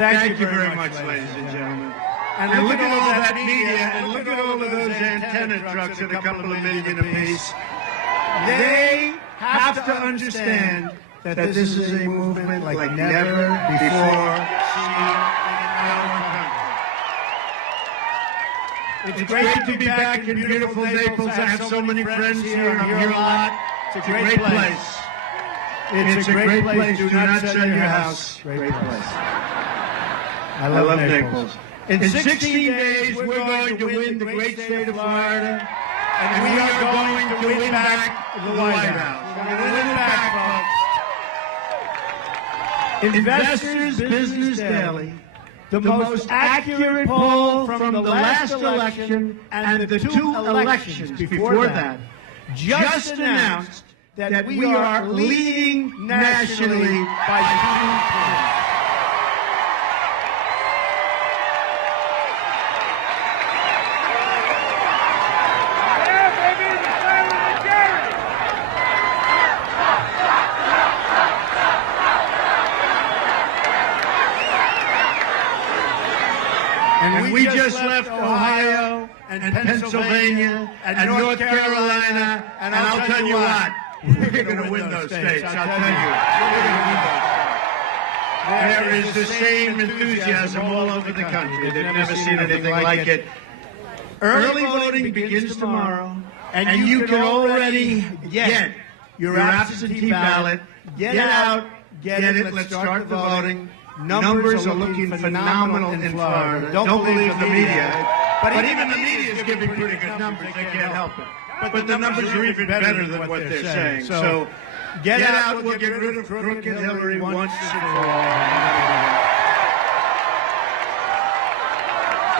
Thank you very much, ladies and gentlemen. And look at all that media, and look at all of those antenna trucks at a couple of million apiece. They have to understand that this is a movement like never before seen in our country. It's great to be back in beautiful Naples. I have so many friends here, and I'm here a lot. It's a great place. It's a great place. Do not sell your house. Great place. I love Naples. In 16 days, we're going to win the great state of Florida, and we are going to win back the White House. We're going to win it back, folks. Investors Business Daily, the most accurate poll from the last election and the two elections before that, just announced that we are leading nationally by 2 points. And we just left Ohio and Pennsylvania and North Carolina, and I'll tell you what, we're going to win those states. I'll tell you, we're going to win those states. There is the same enthusiasm all over the country. They've never seen anything like it. Early voting begins tomorrow, and you can already get your absentee ballot. Get out, get it. Let's start the voting. Numbers are looking phenomenal in Florida. Don't believe the media. But even the media is giving pretty good numbers. They can't help it. But the numbers are even better than what they're saying. So get out. We'll get rid of crooked Hillary once and for all.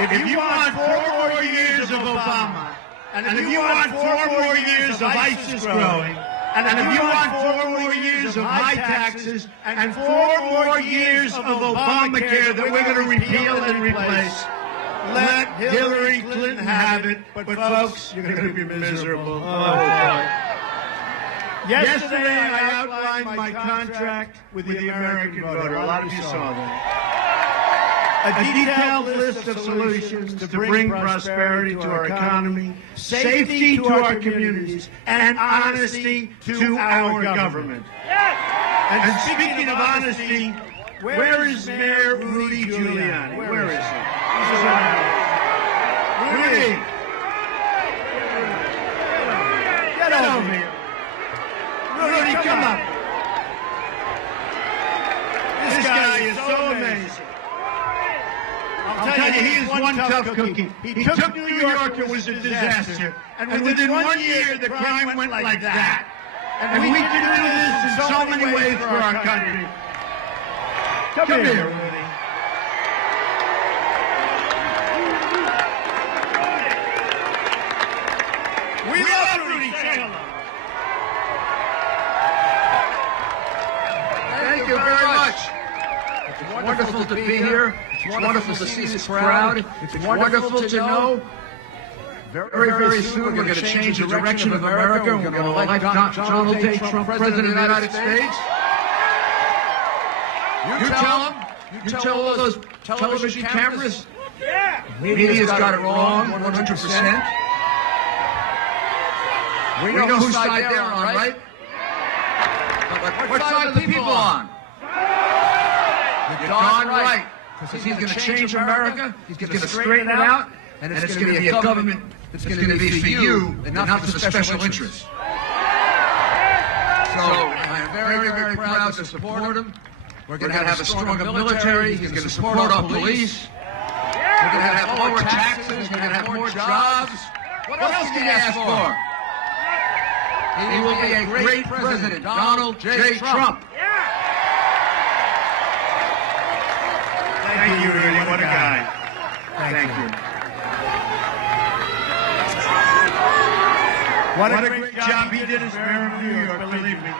If you want 4 more years of Obama, and if you want 4 more years of ISIS growing, and if you want 4 more years of high taxes and 4 more years of Obamacare that we're going to repeal and replace, let Hillary Clinton have it. But folks, you're going to be miserable. Oh, boy. Yesterday, I outlined my contract with the American voter. A lot of you saw that. A detailed list of solutions to bring prosperity to our economy, safety to our communities, and honesty to our government. And speaking of honesty, where is Mayor Rudy Giuliani? Where is he? Rudy! Get over here. Rudy, come up. This guy is so amazing. I'll tell you, he is one tough cookie. He took New York, it was a disaster. And within 1 year, the crime went like that. And we can do this in so many ways for our country. Come here, Rudy. We love Rudy. Say hello. Thank you very much. It's wonderful to be here. It's wonderful to see this crowd. It's wonderful to know very, very soon we're going to change the direction of America. We're going to elect Donald J. Trump President of the United States. You tell all those television cameras, the media's got it wrong 100%. We know whose side they're on, right? But what side are the people on? You're darn right. Because he's going to change America, he's going to straighten it out, and it's going to be a government that's going to be for you and not for the special interests. So I'm very, very proud to support him. We're going to have a stronger military. He's going to support our police. We're going to have lower taxes. We're going to have more jobs. What else can you ask for? He will be a great president, Donald J. Trump. Thank you, Rudy. What a guy. Thank you. What a great job he did as mayor of New York, believe me.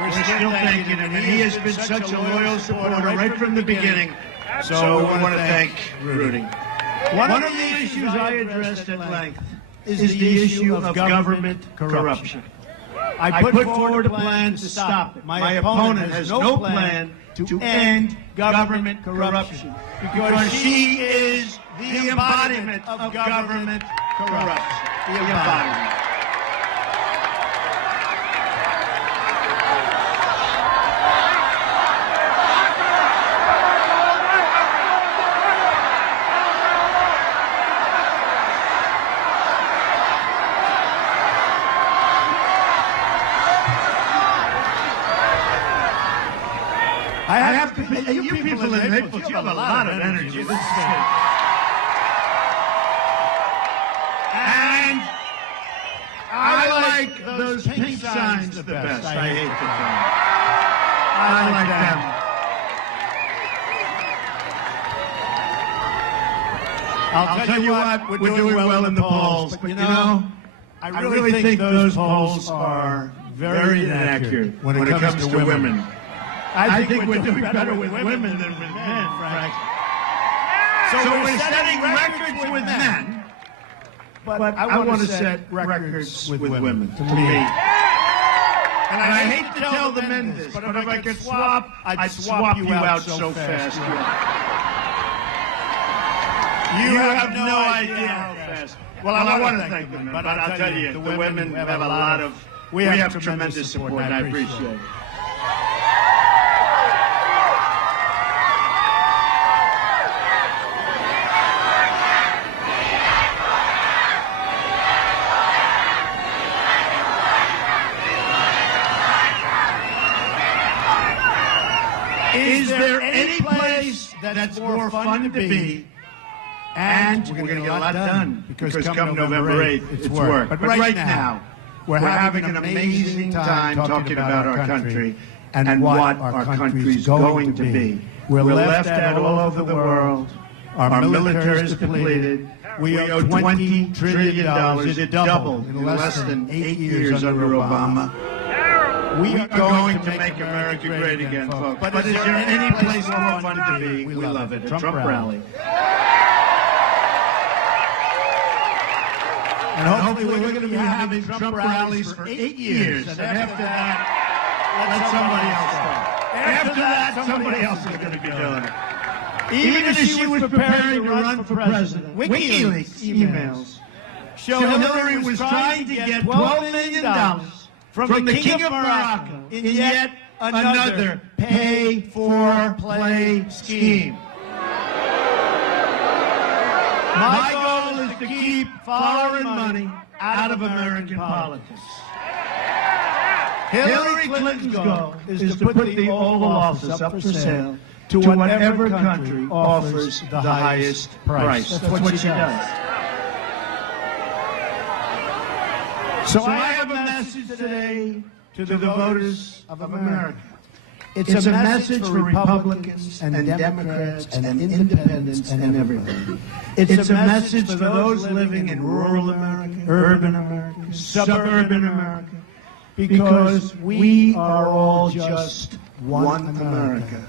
We're still thanking him, and he has been such a loyal supporter right from the beginning. So I want to thank Rudy. One of the issues I addressed at length is the issue of government corruption. I put forward a plan to stop it. My opponent has no plan to end government corruption because she is the embodiment of government corruption. The embodiment. I have to. You people in Naples, you have a lot of energy. This is good. And I like those pink signs the best. I hate the signs. I like them. I'll tell you what, we're doing well in the polls, but you know, I really think those polls are very inaccurate when it comes to women. I think we're doing better with women than with men, Frank. So we're setting records with men, but I want to set records with women, to me. And I hate to tell the men this, but if I could swap, I'd swap you out so fast. You have no idea how fast. Well, I want to thank the men, but I'll tell you, the women have a lot of, we have tremendous support, and I appreciate it. Is there any place that's more fun to be? And we're going to get a lot done because come November 8th, it's work. But right now, we're having an amazing time talking about our country and what our country's going to be. We're left out all over the world. Our military is depleted. We owe $20 trillion. It doubled in less than 8 years under Obama. We are going to make America great again, folks. But is there any place more fun to be? We love it. A Trump rally. And hopefully we're going to be having Trump rallies for 8 years. And after that, let somebody else start. After that, somebody else is going to be doing it. Even as she was preparing to run for president, WikiLeaks emails show Hillary was trying to get $12 million from the King of Morocco in yet another pay-for-play scheme. My goal is to keep foreign money out of American politics. Hillary Clinton's goal is to put the Oval Office up for sale to whatever country offers the highest price. That's what she does. So I have a message today to the voters of America. It's a message for Republicans and Democrats and independents and everybody. It's a message for those living in rural America, urban America, suburban America, because we are all just one America.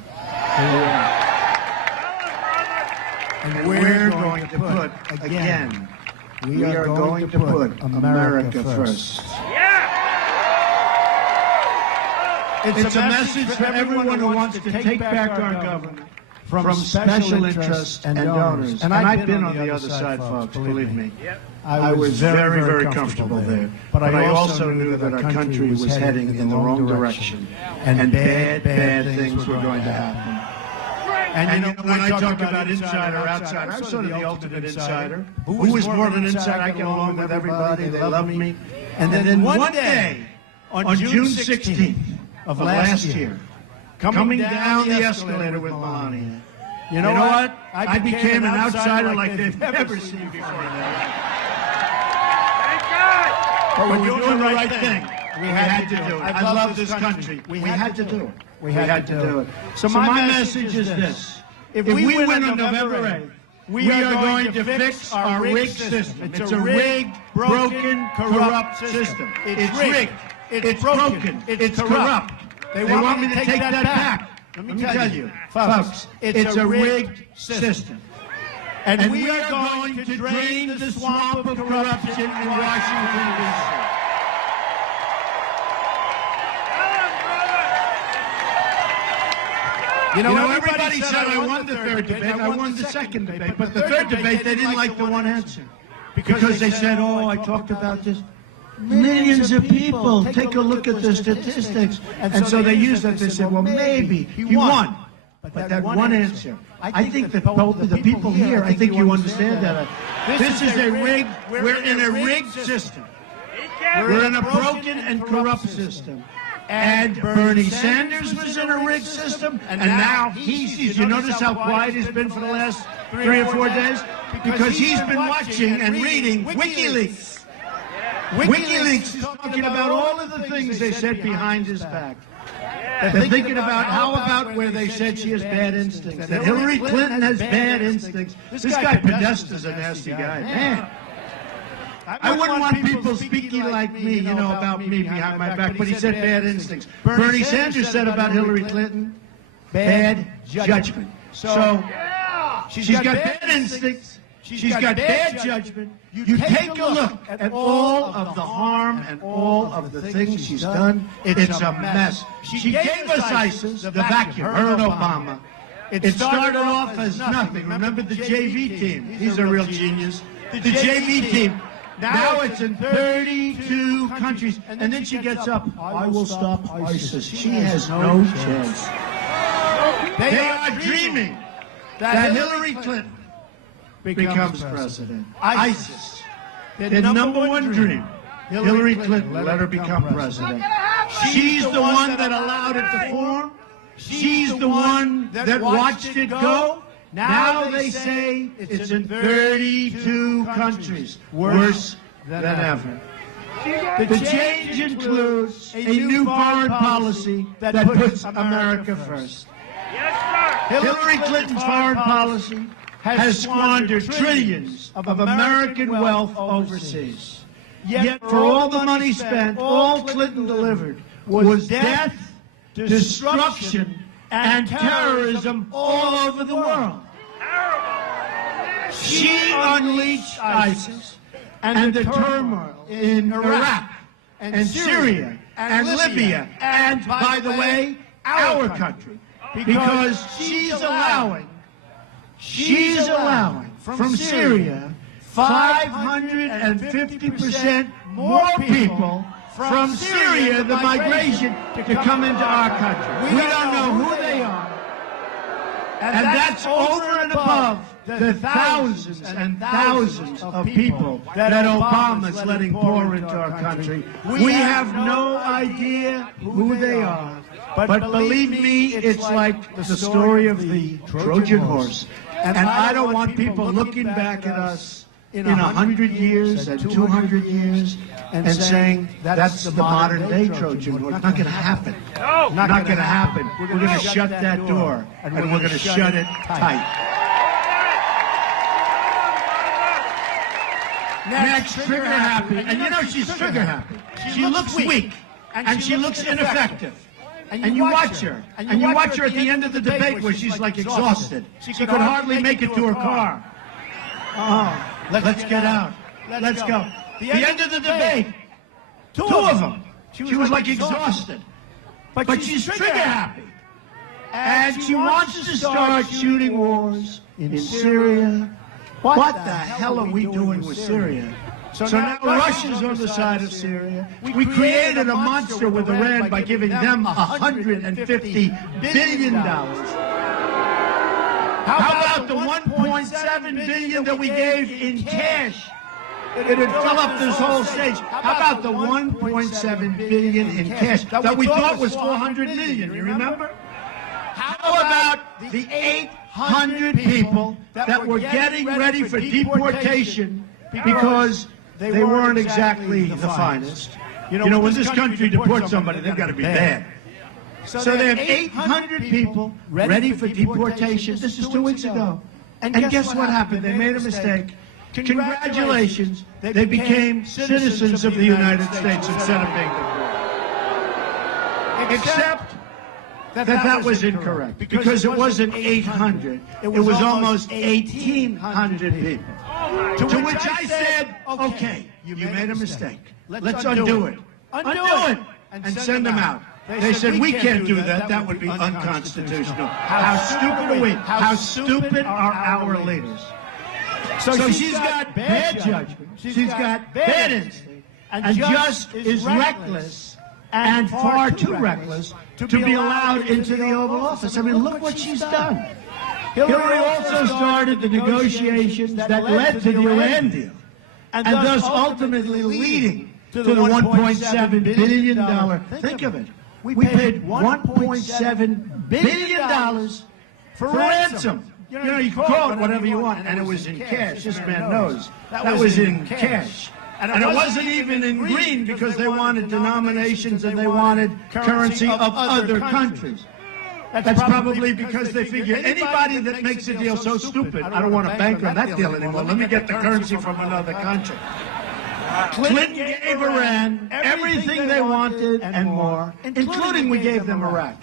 And we're going to put, again, we are going to put America first. It's a message for everyone who wants to take back our government from special interests and donors. And I've been on the other side, folks, believe me. I was very, very comfortable there. But I also knew that our country was heading in the wrong direction. And bad things were going to happen. And you know, when I talk about insider, outsider, I'm sort of the ultimate insider. Who is more of an insider? I get along with everybody. They love me. And then one day, on June 16th of last year, coming down the escalator with Melania, you know what? I became an outsider like they've never seen before. But we're doing the right thing. We had to do it. I love this country. We had to do it. We had to do it. So my message is this. If we win on November 8th, we are going to fix our rigged system. It's a rigged, broken, corrupt system. It's rigged. It's broken. It's corrupt. They want me to take that back. Let me tell you, folks, it's a rigged system. And we are going to drain the swamp of corruption in Washington, D.C. You know, everybody said I won the third debate. I won the second debate. But the third debate, they didn't like the one answer. Because they said, oh, I talked about this. Millions of people. Take a look at the statistics. And so they used that. They said, well, maybe he won. But that one answer, I think that the people here, I think you understand that. This is a rigged, we're in a rigged system. We're in a broken and corrupt system. And Bernie Sanders was in a rigged system, and now he's, you notice how quiet he's been for the last 3 or 4 days? Because he's been watching and reading WikiLeaks. WikiLeaks is talking about all of the things they said behind his back. They're thinking about, how about where they said she has bad instincts, that Hillary Clinton has bad instincts. This guy Podesta's a nasty guy. Man. I wouldn't want people speaking like me, you know, about me behind my back, but he said bad instincts. Bernie Sanders said about Hillary Clinton, bad judgment. So, she's got bad instincts, she's got bad judgment. You take a look at all of the harm and all of the things she's done. It's a mess. She gave us ISIS, the vacuum, her and Obama. It started off as nothing. Remember the JV team? He's a real genius. The JV team. Now it's in 32 countries. And then she gets up, I will stop ISIS. She has no chance. They are dreaming that Hillary Clinton becomes president. ISIS, their number one dream. Hillary Clinton, let her become president. She's the one that allowed it to form. She's the one that watched it go. Now they say it's in 32 countries, worse than ever. The change includes a new foreign policy that puts America first. Hillary Clinton's foreign policy has squandered trillions of American wealth overseas. Yet for all the money spent, all Clinton delivered was death, destruction, and terrorism all over the world. She unleashed ISIS and the turmoil in Iraq and Syria and Libya and, by the way, our country, because she's allowing from Syria 550% more people from Syria, the migration, to come into our country. We don't know who they are. And that's over and above the thousands and thousands of people that Obama's letting pour into our country. We have no idea who they are. But believe me, it's like the story of the Trojan horse. And I don't want people looking back at us in 100 years and 200 years and saying that's the modern day Trojan horse. Not going to happen. Not going to happen. We're going to shut that door, and we're going to shut it tight. Next, trigger happy. And you know she's trigger happy. She looks weak, and she looks ineffective. And you watch her. And you watch her at the end of the debate where she's like exhausted. She could hardly make it to her car. Oh, let's get out. Let's go. The end of the debate, two of them. She was like exhausted. But she's trigger happy. And she wants to start shooting wars in Syria. What the hell are we doing with Syria? So now Russia's on the side of Syria. We created a monster with Iran by giving them $150 billion. How about the $1.7 billion that we gave in cash? It'd fill up this whole stage. How about the $1.7 billion in cash that we thought was $400 million? You remember? How about the 800 people that were getting ready for deportation because they weren't exactly the finest? You know, when this country deports somebody, they've got to be bad. So they have 800 people ready for deportation. This is 2 weeks ago. And guess what happened? They made a mistake. Congratulations. They became citizens of the United States instead of being deported. Except that was incorrect, because it wasn't 800. It was almost 1,800 people. To which I said, okay, you made a mistake. Let's undo it. Undo it and send them out. They said, we can't do that. That would be unconstitutional. How stupid are we? How stupid are our leaders? So she's got bad judgment. She's got bad instinct. And just is reckless and far too reckless to be allowed into the Oval Office. I mean, look what she's done. Hillary also started the negotiations that led to the Iran deal, and thus ultimately leading to the $1.7 billion. Think of it. We paid $1.7 billion for ransom. You know, you can call it whatever you want, and it was in cash. This man knows. That was in cash. And it wasn't even in green because they wanted denominations and they wanted currency of other countries. That's probably because they figure anybody that makes a deal so stupid, I don't want to bank on that deal anymore. Let me get the currency from another country. Clinton gave Iran everything they wanted and more, including we gave them Iraq.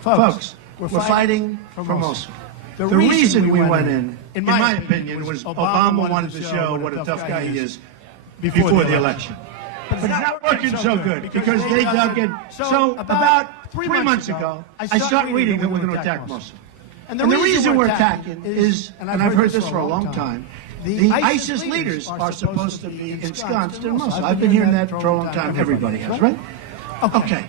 Folks, we're fighting for Mosul. The reason we went in my opinion, was Obama wanted to show what a tough guy he is before the election. But it's not working so good because they dug in. So about 3 months ago, I started reading that we're going to attack Mosul. And the reason we're attacking is, and I've heard this for a long time, the ISIS leaders are supposed to be ensconced in Mosul. I've been hearing that for a long time. Everybody has, right? Okay.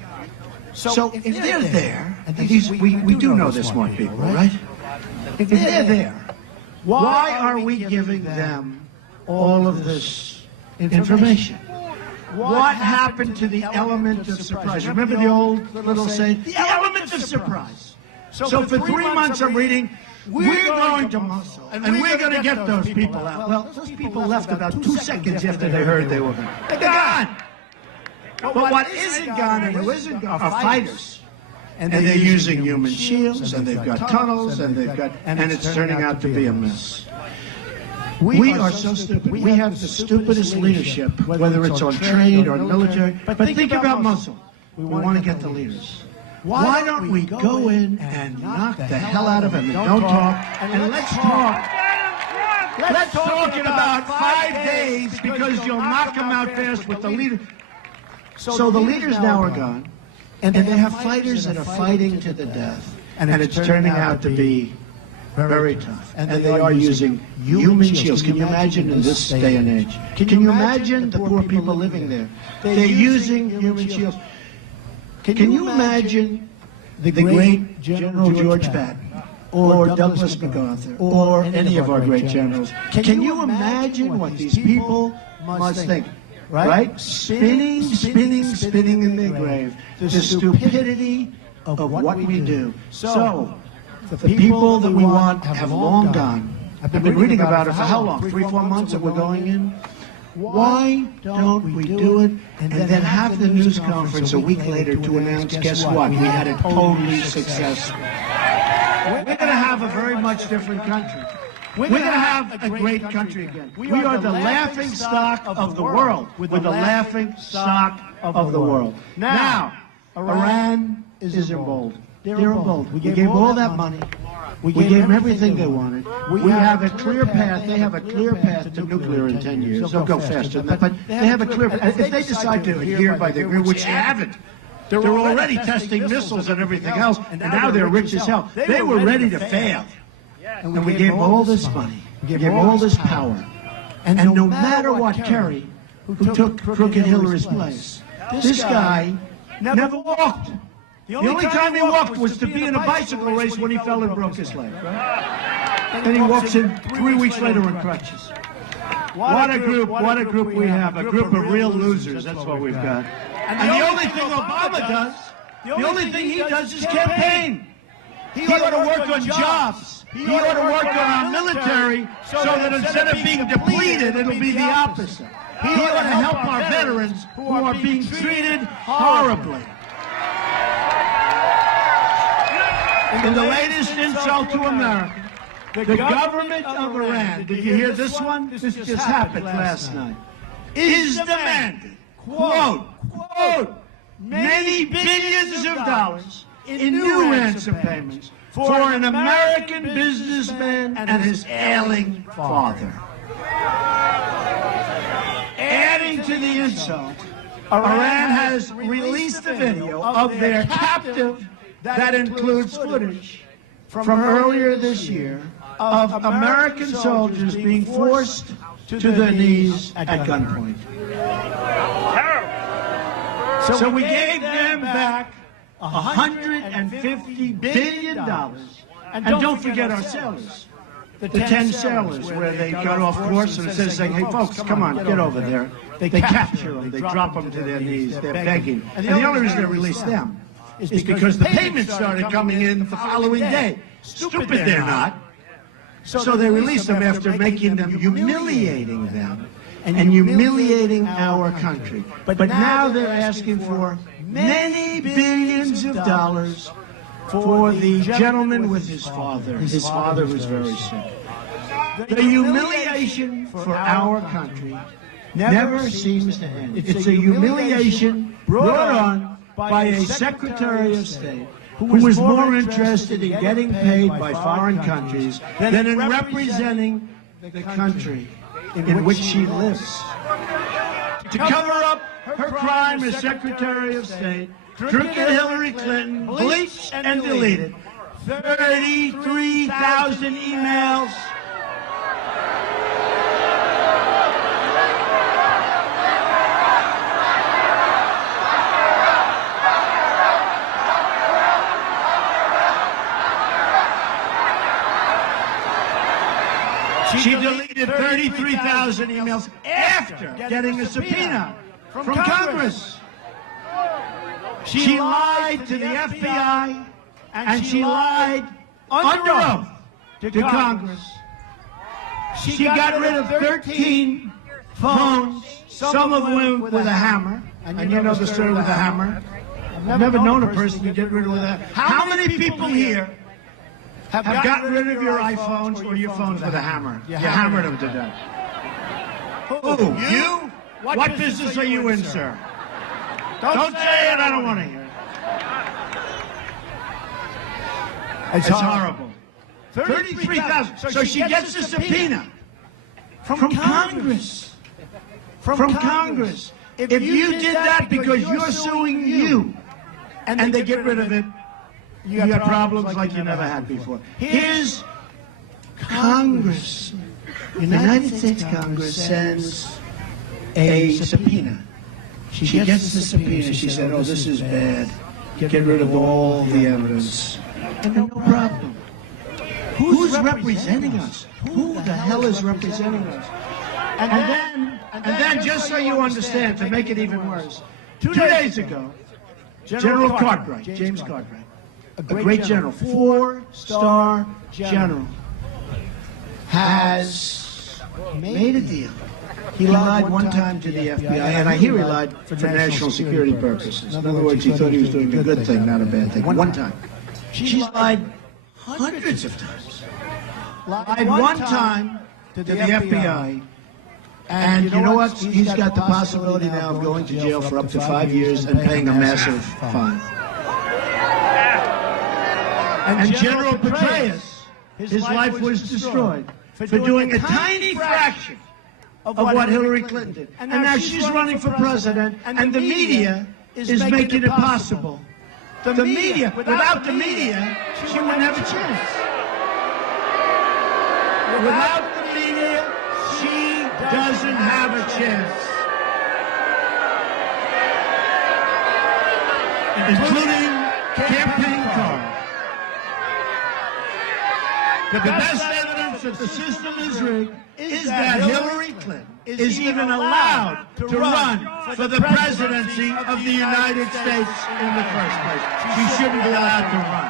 So if they're there, and we do know they're smart people, right? If they're there, why are we giving them all of this information? What happened to the element of surprise? Remember the old little saying, the element of surprise. So for 3 months I'm reading, we're going to Mosul, and we're going to get those people out. Well, those people left about 2 seconds after they heard they were going. They're gone. But what isn't gone and who isn't gone are fighters. And they're using human shields, and they've got tunnels, and it's turning out to be a mess. We are so stupid. We have the stupidest leadership, whether it's on trade or military. But think about Mosul. We want to get the leaders. Why don't we go in and knock the hell out of them and don't talk, and let's talk. Let's talk in about 5 days because you'll knock them out fast with the leader. So the leaders now are gone, and they have fighters that are fighting to the death, and it's turning out to be very tough. And they are using human shields. Can you imagine in this day and age? Can you imagine the poor people living there? They're using human shields. Can you imagine the great General George Patton or Douglas MacArthur or any of our great generals? Can you imagine what these people must think? Right? Spinning in their grave. The stupidity of what we do. So, the people that we want have long gone. I've been reading about it for how long? 3, 4 months that we're going in? Why don't we do it and then have the news conference a week later to announce, guess what? We had it totally successful. We're going to have a very much different country. We're going to have a great country again. We are the laughing stock of the world. We're the laughing stock of the world. Now, Iran is emboldened. They're emboldened. We gave all that money. We gave them everything they wanted. We have a clear path. They have a clear path to nuclear in 10 years. They'll go faster than that. But they have a clear path. If they decide to adhere by the agreement, which they haven't, they're already testing missiles and everything else, and now they're rich as hell. They were ready to fail. And we gave them all this money. We gave them all this power. And no matter what, Kerry, who took crooked Hillary's place, this guy never walked. The only time he walked was to be in a bicycle race when he fell and broke his leg. Right? Then he walks in 3 weeks later on crutches. What a group we have. A group of real losers. That's what we've got. And the only thing Obama does, the only thing he does is campaign. He ought to work on jobs. He ought to work on our military so that instead of being depleted, it'll be the opposite. He ought to help our veterans who are being treated horribly. In the latest insult to America, the government of Iran, did you hear this one? This just happened last night, is demanding, quote, many billions of dollars in new ransom payments for an American businessman and his ailing father. Adding to the insult, Iran has released a video of their captive that includes footage from earlier this year of American soldiers being forced to their knees at gunpoint. So we gave them back $150 billion. And don't forget our sailors. The 10 sailors where they got off course and it says, hey, folks, come on, get over there. They capture them. They drop them to their knees. They're begging. And the only reason they released them is because the payments started coming in the following day. Stupid they're not. So they released them after making them, humiliating them, and humiliating our country. But now they're asking for many billions of dollars for the gentleman with his father who's very sick. The humiliation for our country never seems to end. It's a humiliation brought on by a Secretary of State who was more interested in getting paid by foreign countries than in representing the country in which she lives. To cover up her crime as Secretary of State, crooked Hillary Clinton bleached and deleted 33,000 emails. She deleted 33,000 emails after getting a subpoena from Congress. She lied to the FBI, and she lied under oath to Congress. She got rid of 13 phones, some of them with a hammer. And you know the story with a hammer. I've never known a person to get rid of that. How many people here have gotten rid of your iPhones or your phones with a hammer? You hammered them to death. Who? You? What business are you in, sir? Don't say it, I don't want to hear it. It's horrible. 33,000. So she gets a subpoena from Congress. From Congress. If you did that because you're suing you, and they get rid of it, you got problems like you never had before. Here's Congress. United States Congress sends a subpoena. She gets the subpoena. She said, oh, this is bad. Get rid of all the evidence. And no problem. Who's representing us? Who the hell is representing us? And then, just so you understand, to make it even worse, 2 days ago, General Cartwright, James Cartwright, a great general, 4-star general, has made a deal. He lied one time to the FBI, and I hear he lied for national security purposes. In other words, he thought he was doing a good thing, not a bad thing. One time. She's lied hundreds of times. Lied one time to the FBI, and you know what? He's got the possibility now of going to jail for up to 5 years and paying a massive fine. And General Petraeus, his life was destroyed for doing a tiny fraction of what Hillary Clinton did. And now she's running for president, and the media is making it possible. The media, without the media, she wouldn't have a chance. Without the media, she doesn't have a chance. Including campaign cards. The best evidence that the system is rigged is that Hillary Clinton is even allowed to run for the presidency of the United States in the first place. She shouldn't be allowed to run.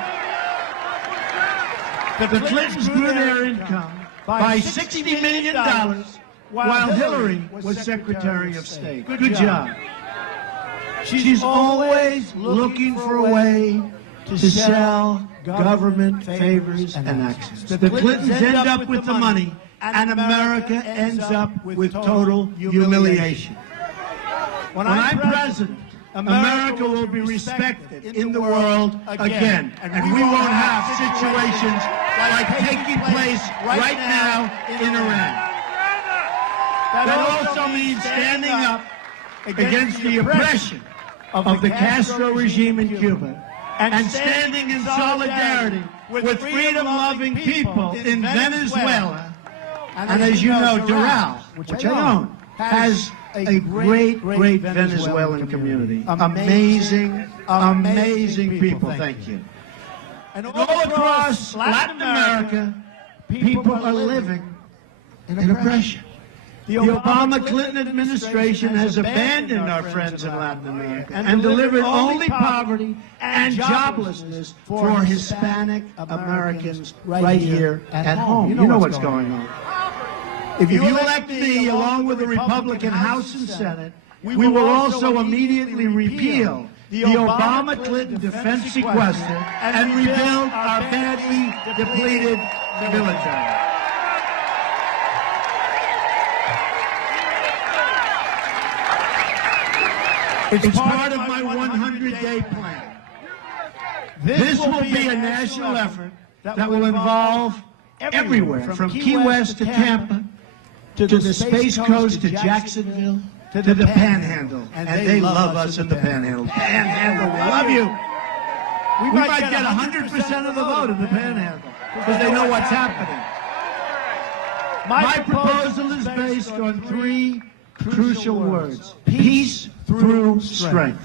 The Clintons grew their income by $60 million while Hillary was Secretary of State. Good job. She's always looking for a way to sell government favors and access. The Clintons end up with the money, and America ends up with total humiliation. When I'm president, America will be respected in the world again, and we won't have situations like taking place right now in Iran. That also means standing up against the oppression of the Castro regime in Cuba and standing in solidarity with freedom-loving people in Venezuela. And as you know, Doral, which I own, has a great Venezuelan community. Amazing, amazing people. Thank you. And all across Latin America, people are living in oppression. The Obama-Clinton administration has abandoned our friends in Latin America and delivered only poverty and joblessness for Hispanic Americans right here at home. You know what's going on. If you elect me along with the Republican House and Senate, we will also immediately repeal the Obama-Clinton defense sequester and rebuild our badly depleted military. It's part of my 100-day plan. This will be a national effort that will involve everywhere, from Key West to Tampa, to the Space Coast to Jacksonville, to the Panhandle. And they love us in the Panhandle. Panhandle, we love you. We might get 100% of the vote in the Panhandle because they know what's happening. My proposal is based on three crucial words: peace through strength.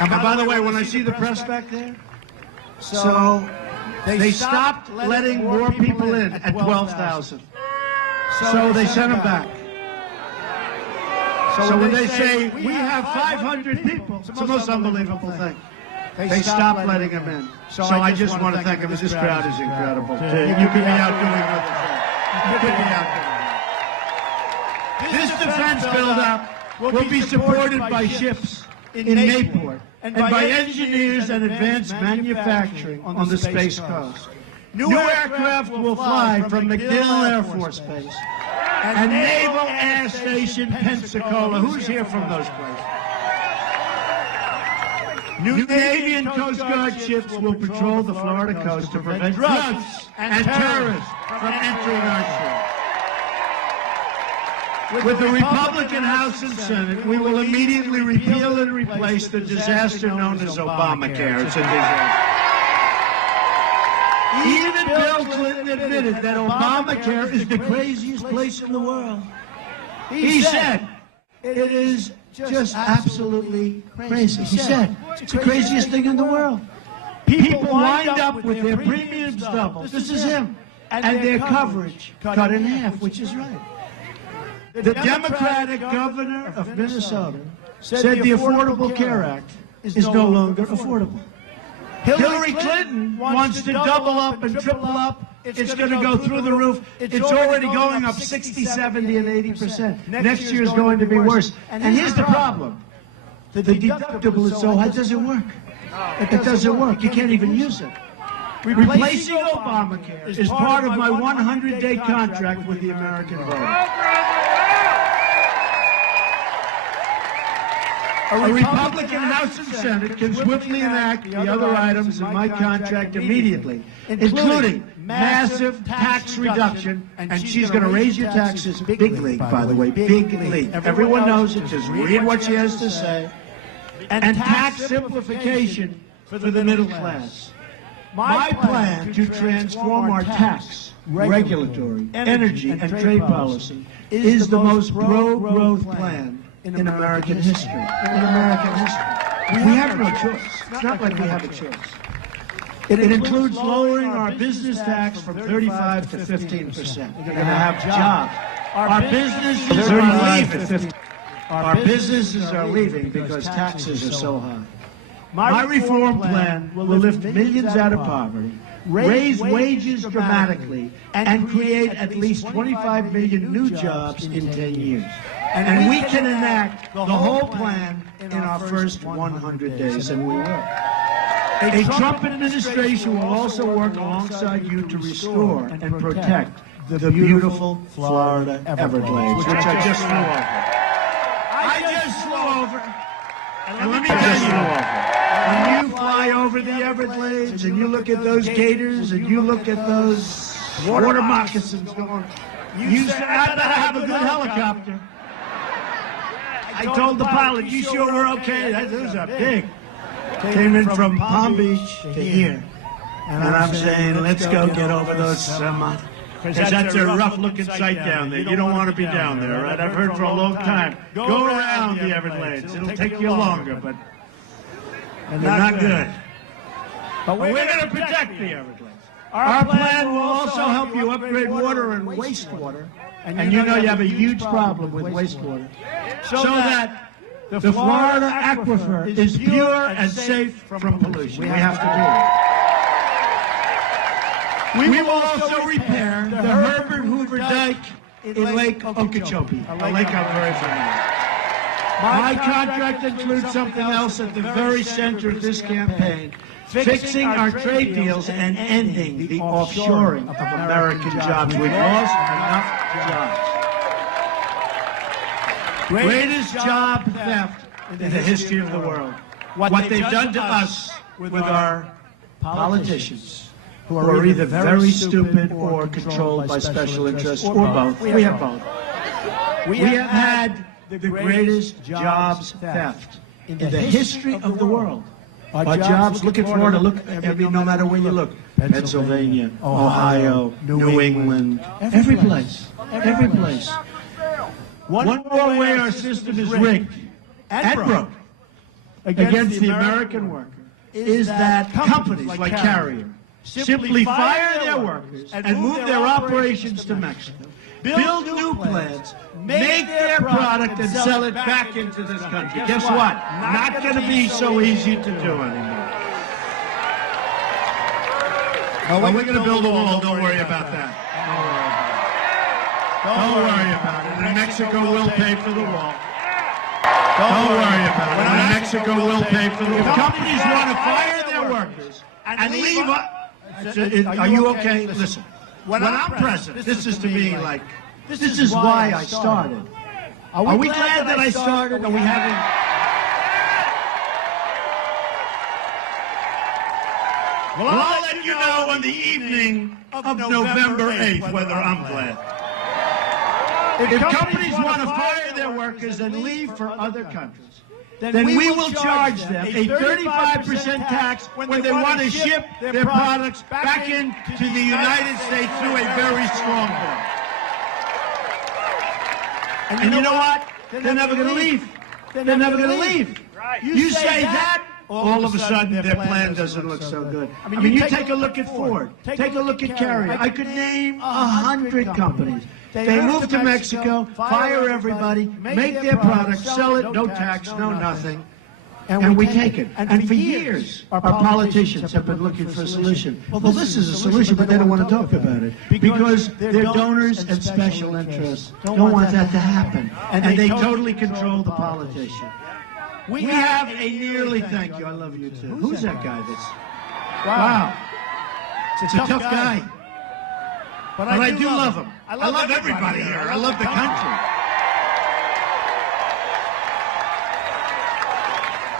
And by the way, when I see the press back there, so they stopped letting more people in at 12,000. So they sent them back. So when they say, we have 500 people, it's the most unbelievable thing. They stopped letting them in. So I just want to thank them. This crowd is incredible. You could be out doing other things. You could be out doing this defense build-up will be supported by ships in Naples and by engineers and advanced manufacturing on the Space Coast. New aircraft will fly from MacDill Air Force Base and Naval Air Station Pensacola. Who's here from those places? New Navy and Coast Guard ships will patrol the Florida coast to prevent drugs and terrorists from entering our shore. With the Republican House and Senate, we will immediately repeal and replace the disaster known as Obamacare. It's a disaster. Even Bill Clinton admitted that Obamacare is the craziest place in the world. He said it is just absolutely crazy. He said it's the craziest thing in the world. People wind up with their premiums doubled. This is him. And their coverage cut in half, which is right. The Democratic governor of Minnesota said the Affordable Care Act is no longer affordable. Hillary Clinton wants to double up and triple up. It's going to go through the roof. It's already going up 60, 70, and 80%. Next year is going to be worse. And here's the problem. The deductible is so high, it doesn't work. It doesn't work. You can't even use it. Replacing Obamacare is part of my 100-day contract with the American voter. A Republican House and Senate can swiftly enact the other items in my contract immediately, including massive tax reduction, and she's going to raise your taxes, big league, by the way, big league. Everyone knows it, just read what she has to say. And tax simplification for the middle class. My plan to transform our tax, regulatory, energy, and trade policy is the most pro-growth plan in American history. We have no choice. It's not like we have a choice. It includes lowering our business tax from 35 to 15%. We're going to have jobs. Our businesses are leaving. Our businesses are leaving because taxes are so high. My reform plan will lift millions out of poverty, raise wages dramatically, and create at least 25 million new jobs in 10 years. And we can enact the whole plan in our first 100 days, and we will. A Trump administration will also work alongside you to restore and protect the beautiful Florida Everglades, which I just flew over. I just flew over. And let me tell you, when you fly over the Everglades and you look at those gators and you look at those water moccasins going. You said, I better have a good helicopter. I told the pilot, you sure we're okay? Those are big. Came in from Palm Beach to here. And I'm saying, let's go get over those, because that's a rough-looking sight down there. You don't want to be down there, right? I've heard for a long time. Go around the Everglades. It'll take you longer, but they're not good. But we're going to protect the Everglades. Our plan will also help you upgrade water and wastewater. And you know you have a huge problem with wastewater. So that the Florida aquifer is pure and safe from pollution. We have to do it. We will also repair the Herbert Hoover Dike in Lake Okeechobee, a lake I'm very familiar. My contract includes something else at the very center of this campaign: fixing our trade deals and ending the offshoring of American jobs. We've lost enough jobs. Greatest job theft in the history of the world. What they've done to us with our politicians, who are either very stupid or controlled by special interests, or both. We have both. We have had the greatest jobs theft in the history of the world. Our jobs, look at Florida, look no matter where you look. Pennsylvania, Ohio, New England, every place, every place. One more way our system is rigged and broke against the American worker is that companies like Carrier simply fire their workers and move their operations to Mexico, build new plants, make their product and sell it back into this country. Guess what? Not going to be so easy to do anymore. Oh, we're going to build a wall. Don't worry about that. Don't worry about it. And Mexico will pay for the wall. Don't worry about it. And Mexico will pay for the wall. If companies want to fire their workers and leave... Are you okay? Listen, when I'm president, this is to me like, this is why I started. Are we glad that I started? Are we having... Well, I'll let you know on the evening of November 8th whether I'm glad. If companies want to fire their workers and leave for other countries, then we will charge them a 35% tax when they want to ship their products back into the United States through a very strong bill. And you know what? They're never going to leave. They're never going to leave. You say that, all of a sudden their plan doesn't look so good. I mean, you take a look at Ford. Take a look at Carrier. I could name 100 companies. They move to Mexico, fire everybody, make their products, sell it, no tax, no nothing, and we take it. And for years, our politicians have been looking for a solution. Well, this is a solution, but they don't want to talk about it because their donors and special interests don't want that to happen, and they totally control the politician. We have a nearly, thank you, I love you too. Who's that guy that's, wow, it's a tough guy. But I do love him. I love everybody here. I love the country.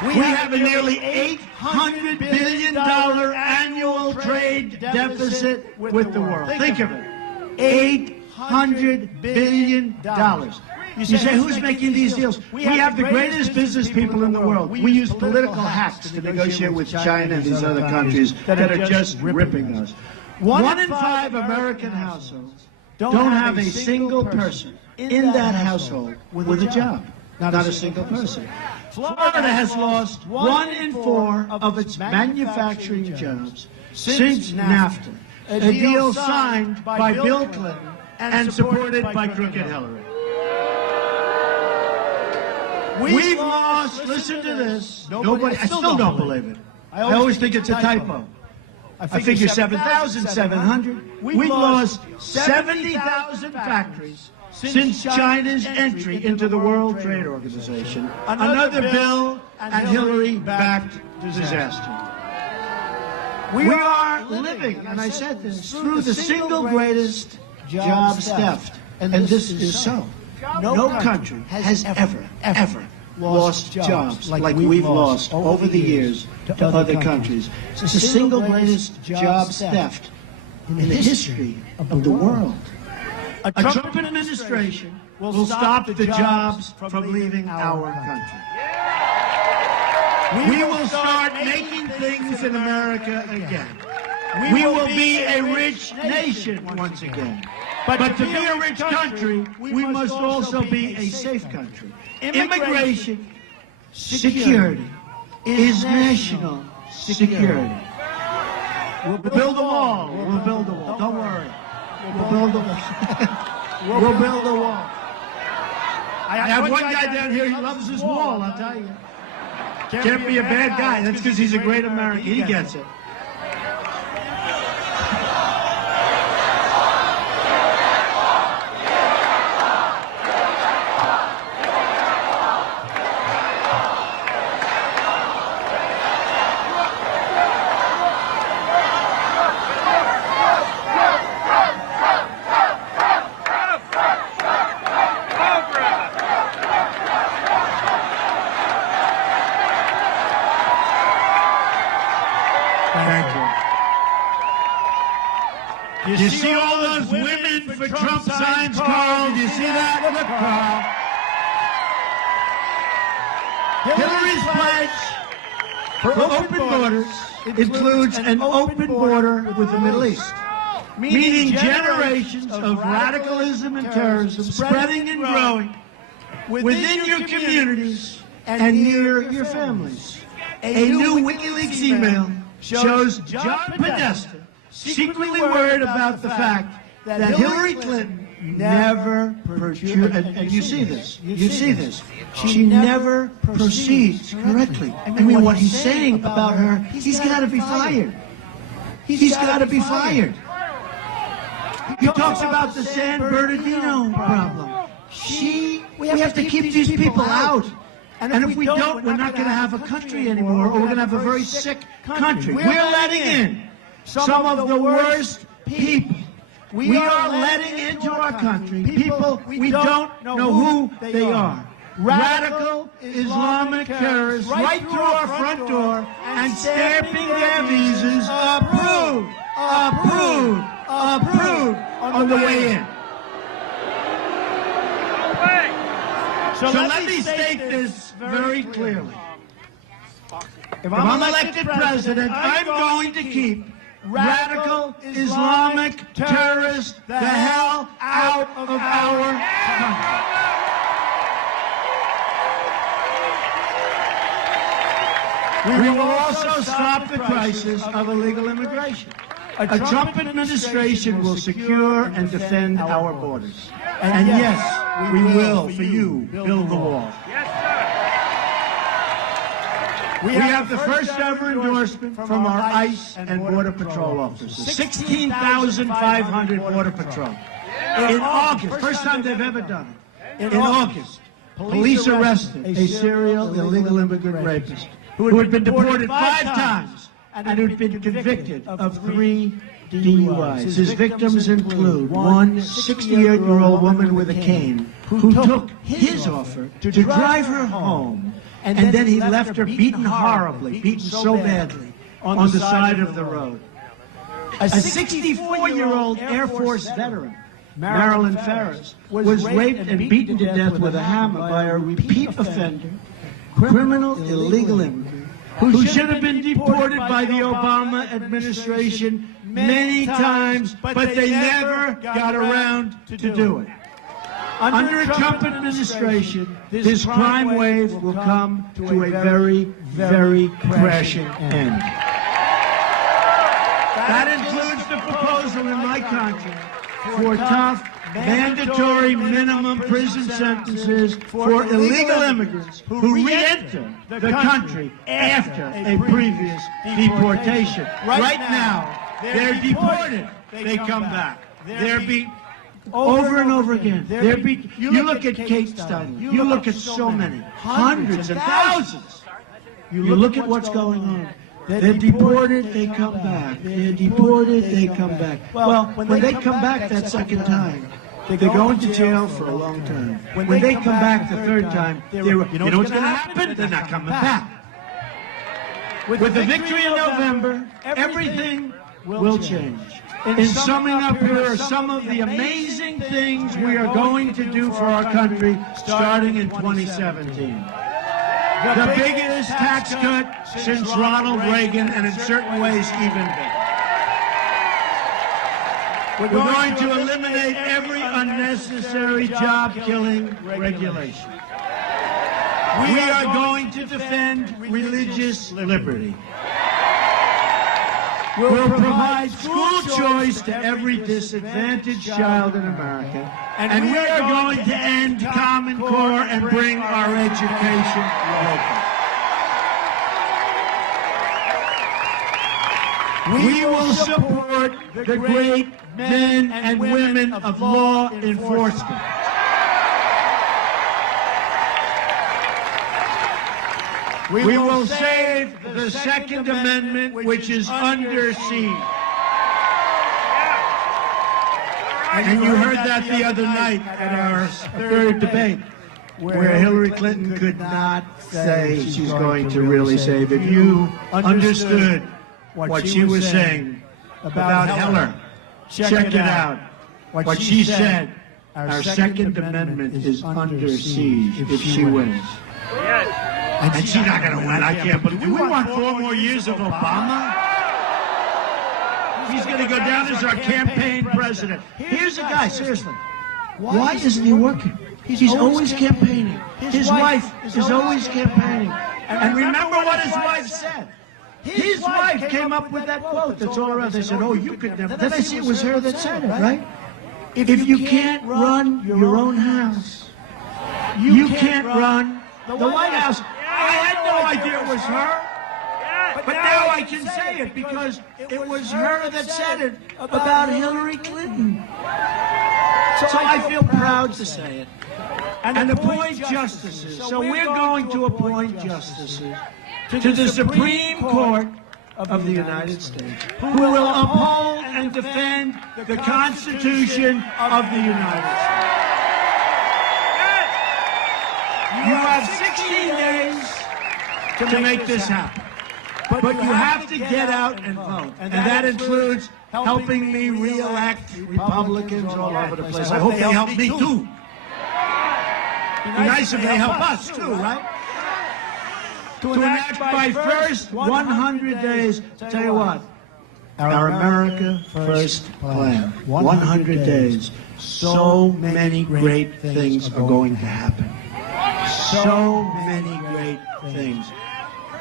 We have a nearly $800 billion annual trade deficit with the world. Think of it. $800 billion. You say, who's making these deals? We have the greatest business people in the world. We use political hacks to negotiate with China and these other countries that are just ripping us. 1 in 5 American households don't have a single person in that household with a job. Not a single person. Florida has lost 1 in 4 of its manufacturing jobs since NAFTA, a deal signed by Bill Clinton and supported by crooked Hillary. We've lost, listen to this, nobody, I still don't believe it. I always think it's a typo. I figure 7,700. We've lost 70,000 factories since China's entry into the World Trade Organization. Another Bill and Hillary-backed disaster. We are living, and I said this, through the single greatest jobs theft. And this is so. No country has ever lost jobs like we've lost over the years to other countries. It's the single greatest jobs theft in the history of the world. A Trump administration will stop the jobs from leaving our country. We will start making things in America again. We will be a rich nation once again. But to be a rich country, we must also be a safe country. Immigration security is national security. We'll build a wall. We'll build a wall. Don't worry. We'll build a wall. We'll build a wall. I have one guy down here, he loves his wall, I'll tell you. Can't be a bad guy. That's because he's a great American. He gets it. You see all those women for Trump signs, Carl? Do you see that? Look, Carl. Hillary's pledge for open borders includes an open border with the Middle East, meaning generations of radicalism and terrorism spreading and growing within your communities and near your families. A new WikiLeaks email shows John Podesta secretly worried about the fact that Hillary Clinton never and you see this, she never proceeds correctly. I mean, what he's saying about her, he's got to be fired. He's got to be fired. He talks about the San Bernardino problem. We have to keep these people out. And if we don't, we're not going to have a country anymore, or we're going to have a very sick country. We're letting in some of the worst people. We are letting into our country people we don't know who they are. Radical Islamic terrorists right through our front door and stamping their visas approved on the way in. So let me state this very clearly. If I'm elected president, I'm going to keep radical Islamic terrorists the hell out of our country. We will also stop the crisis of illegal immigration. A Trump administration will secure and defend our borders. And yes, we will, for you, build the wall. We have the first ever endorsement from our ICE and Border Patrol officers. 16,500 Border Patrol. In August, first time they've ever done it. In August, police arrested a serial illegal immigrant rapist who had been deported 5 times and who'd been convicted of 3 DUIs. His victims include one 68-year-old woman with a cane who took his offer to drive her home, and then he left her beaten horribly, beaten so badly, on the side of the road. A 64-year-old Air Force veteran, Marilyn Ferris, was raped and beaten to death with a hammer by a repeat offender, criminal illegal immigrant, who should have been deported by the Obama administration many times, but they never got around to do it. Under a Trump administration, this crime wave will come to a very, very crashing end. That includes the proposal in my country for tough, mandatory minimum prison sentences for illegal immigrants who re-enter the country after a previous deportation. Right now, they're deported, they come back. They're over and over again. You look at Kate Stein, you look at so many, hundreds and thousands. You look at what's going on. They're deported, they come back. They're deported, they come back. Well, when they come back that second time, they go into jail for a long time. When they come back the third time, you know what's going to happen? They're not coming back. With the victory in November, everything will change. In summing up, here are some of the amazing things we are going to do for our country starting in 2017. The biggest tax cut since Ronald Reagan, and in certain ways even bigger. We're going to eliminate every unnecessary job-killing regulation. We are going to defend religious liberty. We'll provide school choice to every disadvantaged child in America. And we are going to end Common Core and bring our education local. We will support the great men and women of law enforcement. We will save the Second Amendment, which is under siege. And you heard that the other night at our third debate, where Hillary Clinton could not say she's going to really save. If you understood what she was saying about Heller, check it out. What she said, our Second Amendment is under siege if she wins. And she's not going to win. I can't believe. Do we want 4 more years of Obama? He's going to go down as our campaign president. Here's a guy, seriously. Why isn't he working? He's always campaigning. His wife is always campaigning. And remember what his wife said. His wife came up with that quote that's all around. They said, oh, you could never. Then they see it was her that said it, right? If you can't run your own house, you can't run the White House. I had no idea it was her, but now I can say it because it was her that said it about Hillary Clinton. So I feel proud to say it. And appoint justices. So we're going to appoint justices to the Supreme Court of the United States, who will uphold and defend the Constitution of the United States. You have 16 days to make this happen. But you have to get out and vote. And that includes helping me re-elect Republicans all over the place. I hope they help me too. It'd be nice if they help us too, right? To enact by first 100 days. Tell you what, our America First plan, 100 days. So many great things are going to happen. So many great things.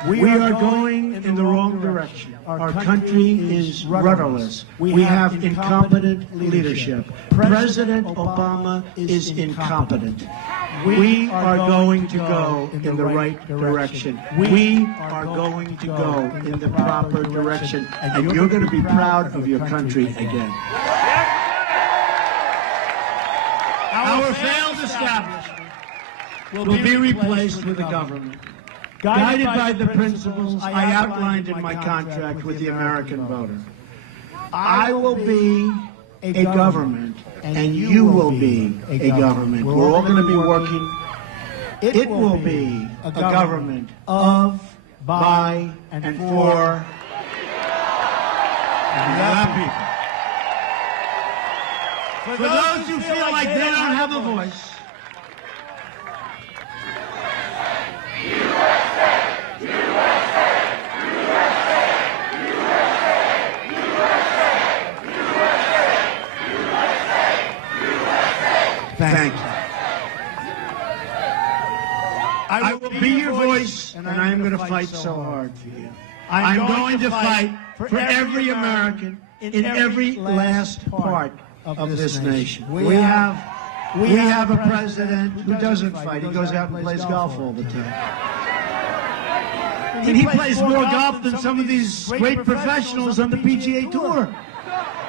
We are going in the wrong direction. Our country is rudderless. We have incompetent leadership. President Obama is incompetent. We are going to go in the right direction. We are going to go in the proper direction. And you're going to be proud of your country again. Our failed establishment will be replaced with a government guided by the principles I outlined in my contract with the American voter. I will be a government, and you will be a government. We're all going to be working. It will be a government of, by, and for the people. For those who feel like they don't have a voice, thank you. I will be your voice, and I am going to fight so hard for you. I'm going to fight for every American in every last part of this nation. We have a president who doesn't fight. He goes out and plays golf all the time. And he plays more golf than some of these great professionals on the PGA Tour.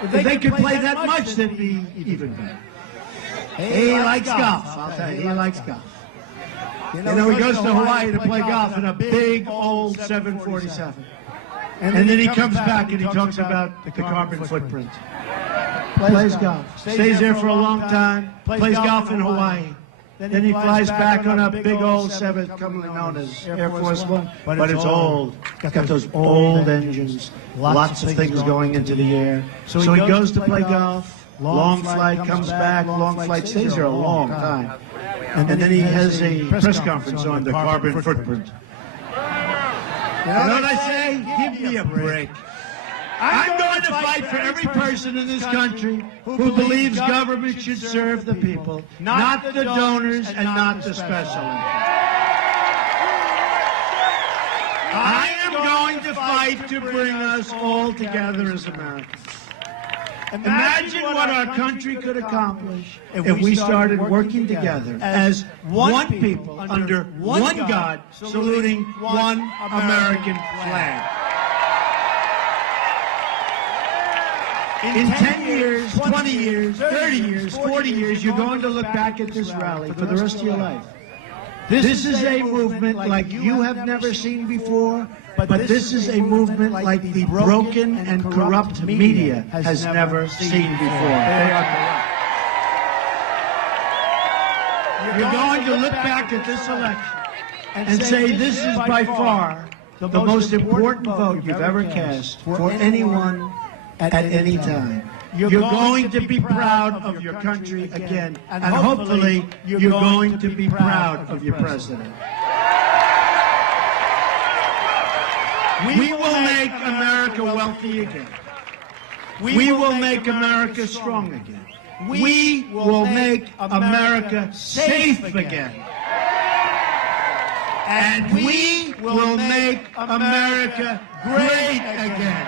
If they could play that much, they'd be even better. He likes golf, I'll tell you. He likes golf. You know, he goes to Hawaii to play golf in a big old 747. And then he comes back and he talks about the carbon footprint. Plays golf. Stays there for a long time. Plays golf in Hawaii. Then he flies back on a big old 7, commonly known as Air Force One, but it's old. It's got those old engines, lots of things going into the air. So he goes to play golf, long flight, comes back, long flight, stays there a long time. And then he has a press conference on the carbon footprint. You know what I say? Give me a break. I'm going to fight for every person in this country who believes government should serve the people, not the donors and not the special interests. I am going to fight to bring us all together as Americans. Imagine what our country could accomplish if we started working together as one people under one God, saluting one American flag. In 10 years, 20 years, 30 years, 40 years, you're going to look back at this rally for the rest of your life. This is a movement like you have never seen before, but this is a movement like the broken and corrupt media has never seen before. You're going to look back at this election and say this is by far the most important vote you've ever cast for anyone at any time. You're going to be proud of your country again, and hopefully you're going to be proud of your president. We will make America wealthy again. We will make America strong again. We will make America safe again. And we will make America great again.